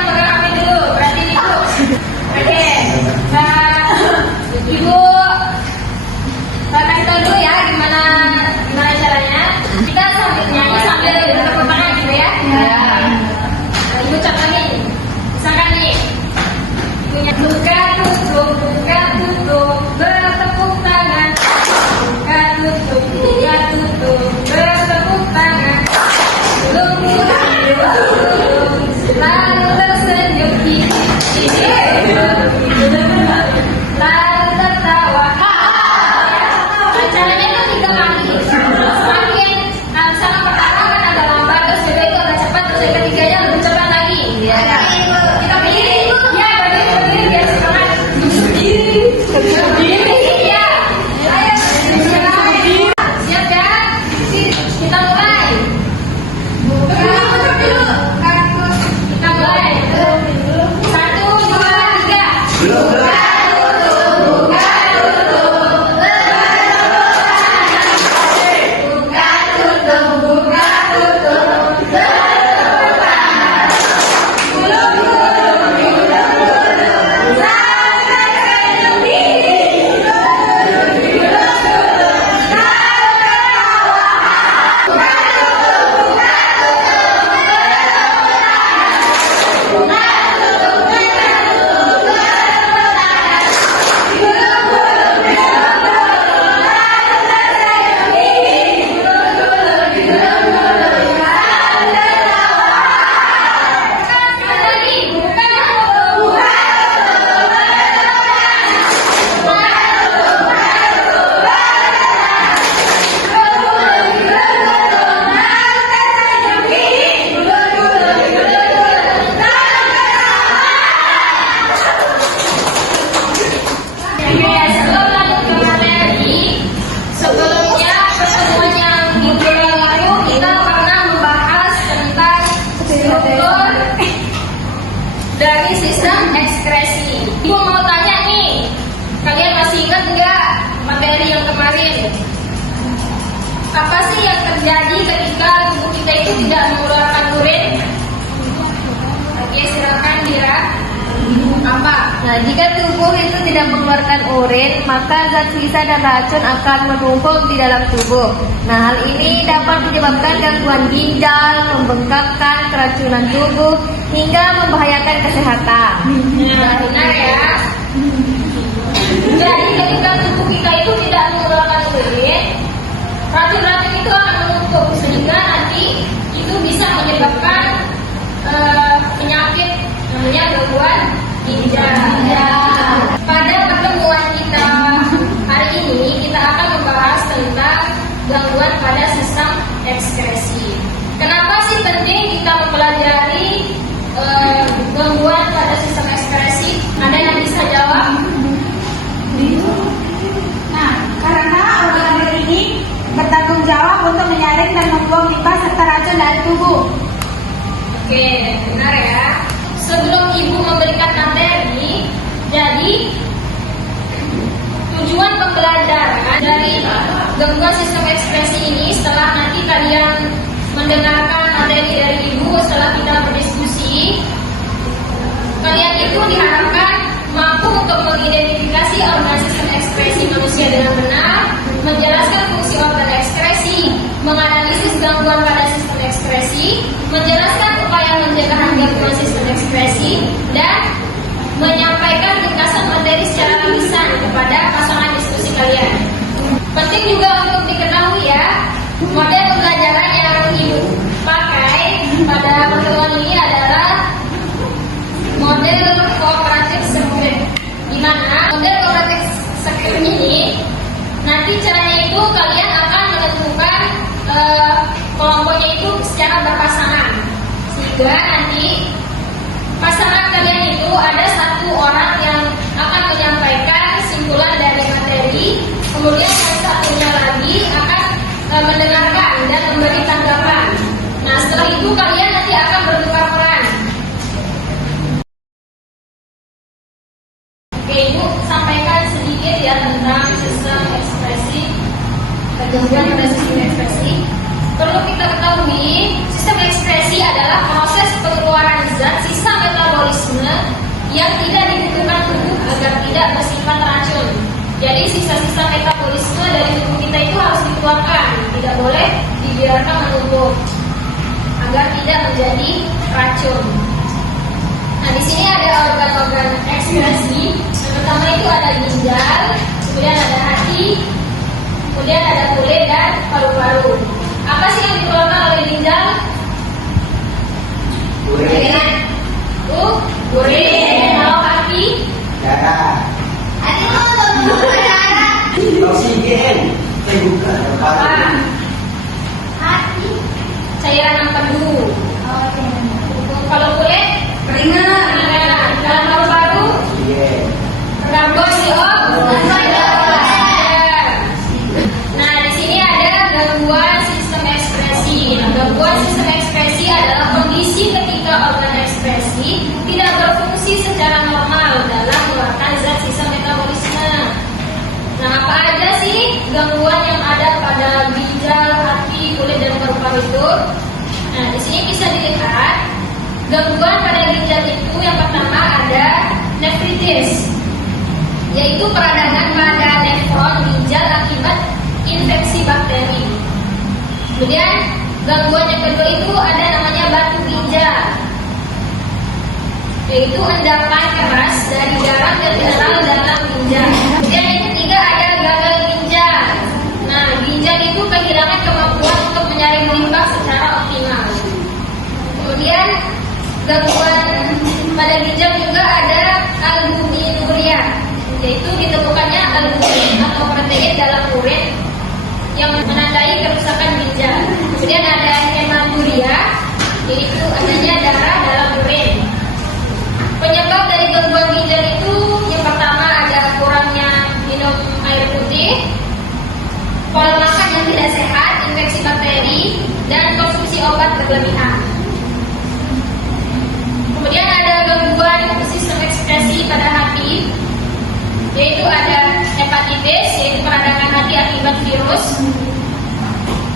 yang pegang HP dulu, berarti Ibu. Oke, Ibu, saya kasih tahu dulu ya gimana caranya. Kita sambil nyanyi sambil bertepuk tangan gitu ya. Ibu contohin, misalkan nih, punya buka tutup, bertepuk tangan. Buka tutup, bertepuk tangan. Lalu tersenyum, lalu tertawa. Caranya itu 3 kali. Semakin misalnya pertama kan agak lambat, terus juga itu agak cepat, terus yang ketiganya lebih cepat lagi. Kita berdiri, ya berdiri biar semangat. Berdiri, ya. Ayo, siap kan? Kita mulai. Kita mulai. 1, 2, 3. Sebelumnya pertemuan yang minggu lalu kita pernah membahas tentang struktur dari sistem ekskresi. Ibu mau tanya nih, kalian masih ingat nggak materi yang kemarin? Apa sih yang terjadi ketika tubuh kita itu tidak mengeluarkan urin? Oke, silakan Dira. Apa? Nah, jika tubuh itu tidak mengeluarkan urin, maka zat sisa dan racun akan menumpuk di dalam tubuh. Nah, hal ini dapat menyebabkan gangguan ginjal, membengkakkan keracunan tubuh, hingga membahayakan kesehatan. Nah, benar ya. Jadi ketika tubuh kita itu tidak mengeluarkan urin, racun-racun itu akan menumpuk sehingga nanti itu bisa menyebabkan penyakit namanya gangguan ginjal. Pada pertemuan kita hari ini kita akan membahas tentang gangguan pada sistem ekskresi. Kenapa sih penting kita mempelajari gangguan pada sistem ekskresi? Ada yang bisa jawab? Nah, karena organ ini bertanggung jawab untuk menyaring dan membuang limbah serta racun dari tubuh. Oke, benar ya. Sebelum Ibu memberikan materi, jadi tujuan pembelajaran dari gangguan sistem ekspresi ini setelah nanti kalian mendengarkan materi dari Ibu setelah kita berdiskusi, kalian itu diharapkan mampu untuk mengidentifikasi organ sistem ekspresi manusia dengan benar, menjelaskan fungsi organ ekskresi, menganalisis gangguan pada sistem ekspresi, menjelaskan upaya pencegahan gangguan sistem ekspresi, dan menyampaikan ringkasan materi secara lisan kepada pasangan diskusi kalian. Penting juga untuk diketahui ya, model pembelajaran yang Ibu pakai pada pertemuan ini adalah model kooperatif script. Di mana model kooperatif script ini nanti caranya itu kalian akan menentukan kelompoknya itu secara berpasangan, sehingga nanti pasangan kalian itu ada satu orang yang akan menyampaikan kesimpulan dari materi, kemudian yang satunya lagi akan mendengarkan dan memberi tanggapan. Nah, setelah itu kalian nanti akan bertukar peran. Oke, Ibu sampaikan sedikit ya tentang sistem ekspresi, gangguan pada sistem ekspresi. Perlu kita ketahui, sistem ekspresi adalah proses pengeluaran zat sisa metabolisme yang tidak dibutuhkan tubuh agar tidak bersifat racun. Jadi sisa-sisa metabolisme dari tubuh kita itu harus dikeluarkan, tidak boleh dibiarkan menumpuk agar tidak menjadi racun. Nah, di sini ada organ-organ ekskresi. Yang pertama itu ada ginjal, kemudian ada hati, kemudian ada kulit dan paru-paru. Apa sih yang dikeluarkan oleh ginjal? Urin. Urin. Kalau hati? Darah. Oksigen. Bukan. Apa? Cairan empedu. Kalau kulit? Keringat. Kalau paru-paru? Oksigen. Karbon dioksida. Nah, di sini ada gangguan sistem ekspresi. Nah, gangguan sistem ekspresi adalah kondisi ketika organ ekspresi tidak berfungsi secara normal dalam mengeluarkan zat sisa metabolisme. Nah, apa aja sih gangguan yang ada pada ginjal, hati, kulit dan paru-paru itu? Nah, di sini bisa dilihat gangguan pada ginjal itu yang pertama ada nefritis, yaitu peradangan pada nefron ginjal akibat infeksi bakteri. Kemudian gangguan yang kedua itu ada namanya batu ginjal, yaitu endapan keras dari garam dan mineral dalam ginjal. Kemudian yang ketiga ada gagal ginjal. Nah, ginjal itu kehilangan kemampuan untuk menyaring limbah secara optimal. Kemudian gangguan pada ginjal juga ada albuminuria, yaitu ditemukannya albumin atau protein dalam urin yang menandai kerusakan ginjal. Kemudian ada hematuria, yaitu adanya darah dalam urin. Penyebab dari gangguan ginjal itu yang pertama ada kurangnya minum air putih, pola makan yang tidak sehat, infeksi bakteri, dan konsumsi obat berlebihan. Kemudian ada gangguan sistem ekspresi pada hati, yaitu ada hepatitis, yaitu peradangan hati akibat virus.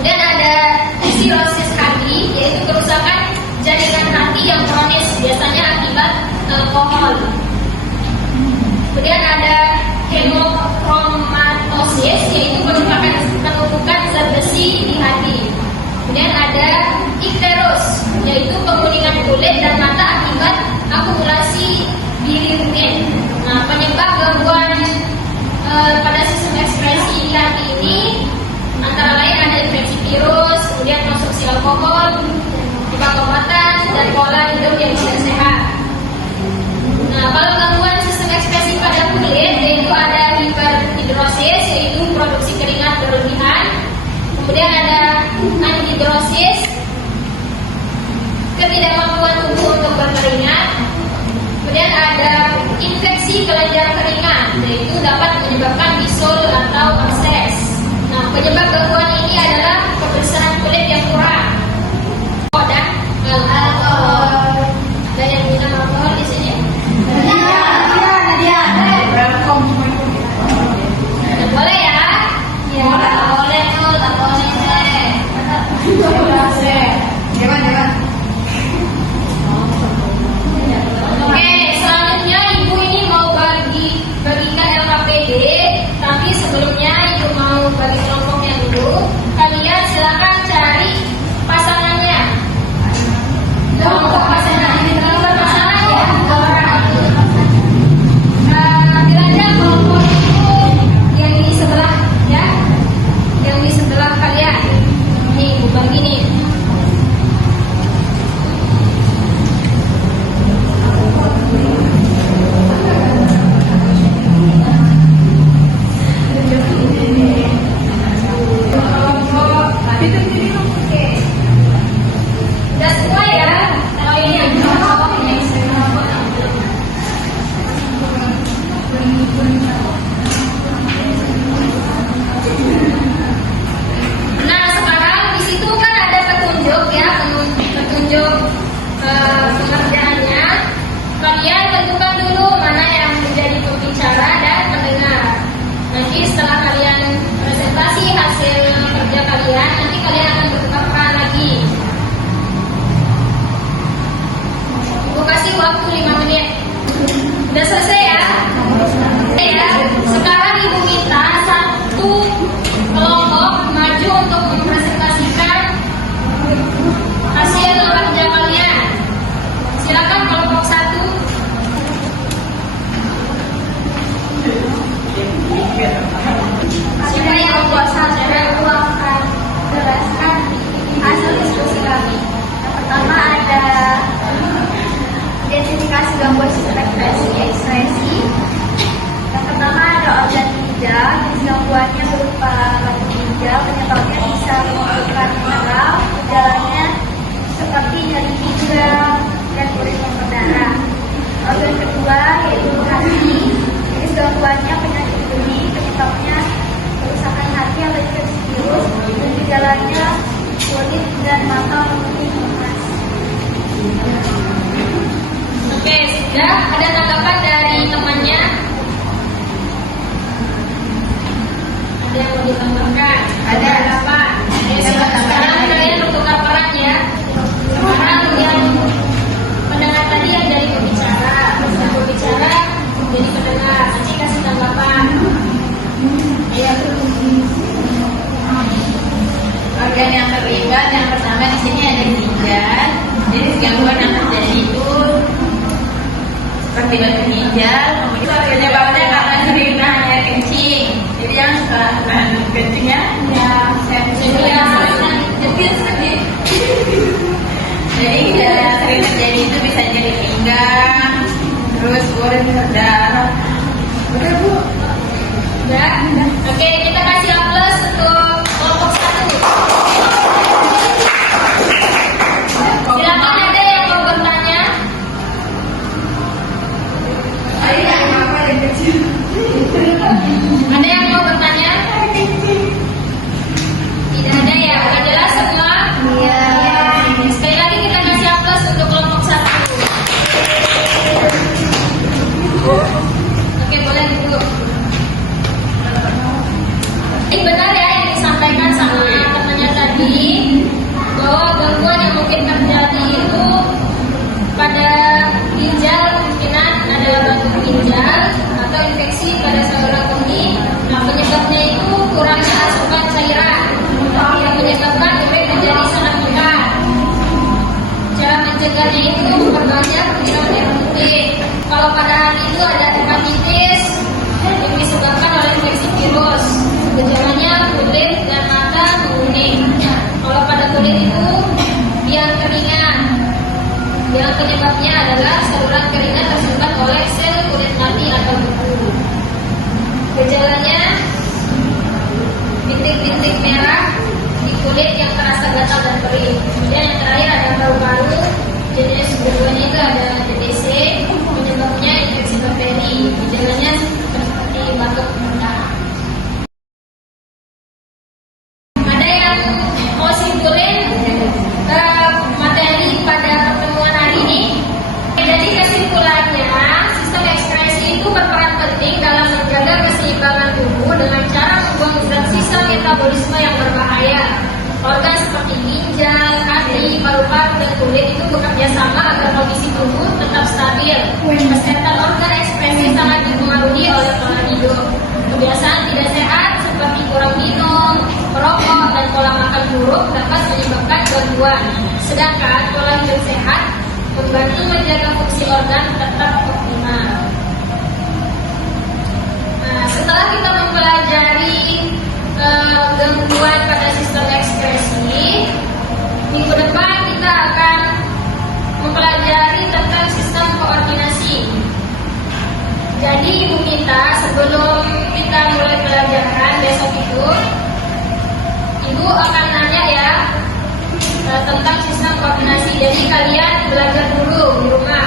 Kemudian ada sirosis hati, yaitu kerusakan jaringan hati yang kronis, biasanya akibat alkohol. Kemudian ada hemochromatosis, yaitu penumpukan zat besi di hati. Kemudian ada ikterus, yaitu penguningan kulit dan mata akibat akumulasi bilirubin. Nah, penyebab gangguan pada sistem ekspresi hati ini antara lain ada infeksi virus, kemudian konsumsi alkohol, obat-obatan, dan pola hidup yang tidak sehat. Nah, kalau gangguan sistem ekspresi pada kulit, yaitu ada hiperhidrosis, yaitu produksi keringat berlebihan. Kemudian ada anhidrosis, ketidakmampuan tubuh untuk berkeringat. Kemudian ada infeksi kelenjar keringat, yaitu dapat menyebabkan bisul atau abses. Nah, penyebab gangguan ini adalah kebersihan kulit yang kurang dan alkohol. Ada yang minum alkohol di sini? Nadia. Boleh ya? Ya. Boleh tuh, tak boleh deh. Oke, selanjutnya ibu ini mau bagikan LKPD, tapi sebelumnya ibu mau bagi kelompoknya dulu. Kalian kedua yaitu hati. Jenis gangguannya penyakit benih, penyebabnya kerusakan hati atau infeksi virus, dan gejalanya kulit dan mata memutih lemas. Oke, sudah ada tanggapan dari temannya? Ada yang mau ditambahkan? Ada. Apa? Sekarang kalian bertukar peran ya. Sekarang yang pendengar tadi yang jadi pembicara, yang berbicara jadi pendengar. Nanti kasih tanggapan. Iya. Organ yang terlibat yang pertama di sini ada ginjal. Jadi gangguan yang terjadi itu seperti batu ginjal. Kemudian penyebabnya karena cerita air kencing. Jadi yang suka kencingnya ya sedih. Jadi gejala yang sering terjadi itu bisa jadi pinggang, terus urin berdarah. Udah Bu. Udah? Oke, kita kasih aplaus untuk kelompok 1. Silakan ada yang mau bertanya? Ada yang mau bertanya? Tidak ada ya? Udah jelas semua? Iya. Sekali lagi kita kasih aplaus untuk kelompok 1. Oke, boleh Bu. Ini benar ya yang disampaikan sama temannya tadi, bahwa gangguan yang mungkin terjadi itu pada ginjal, kemungkinan ada batu ginjal atau infeksi pada saluran kemih. Nah, penyebabnya itu kurangnya asupan cairan yang menyebabkan bebek menjadi sangat pekat. Cara mencegahnya itu memperbanyak minum air putih. Kalau pada hari itu ada hepatitis yang disebabkan oleh infeksi virus, gejalanya kulit dan mata menguning. Kalau pada kulit itu biang keringat, yang penyebabnya adalah saluran keringat tersumbat oleh sel kulit mati atau beku. Gejalanya bintik-bintik merah di kulit yang terasa gatal dan kering. Kemudian yang terakhir ada paru-paru, jenis keduanya itu ada TBC, penyebabnya infeksi bakteri. Gejalanya seperti batuk muntah. Ada yang mau simpulin materi pada pertemuan hari ini? Jadi kesimpulannya, sistem ekspresi itu berperan penting dalam menjaga keseimbangan tubuh dengan cara membuang zat sisa metabolisme yang berbahaya. Organ seperti ginjal, hati, paru-paru, dan kulit itu bekerja sama agar kondisi tubuh tetap stabil. Kesehatan organ ekspresi sangat dipengaruhi oleh pola hidup. Kebiasaan tidak sehat seperti kurang minum, merokok, dan pola makan buruk dapat menyebabkan gangguan. Sedangkan pola hidup sehat membantu menjaga fungsi organ tetap optimal. Nah, setelah kita mempelajari gangguan pada sistem ekspresi, minggu depan kita akan mempelajari tentang sistem koordinasi. Jadi Ibu minta sebelum kita mulai pelajaran besok itu, Ibu akan nanya ya tentang sistem koordinasi. Jadi kalian belajar dulu di rumah.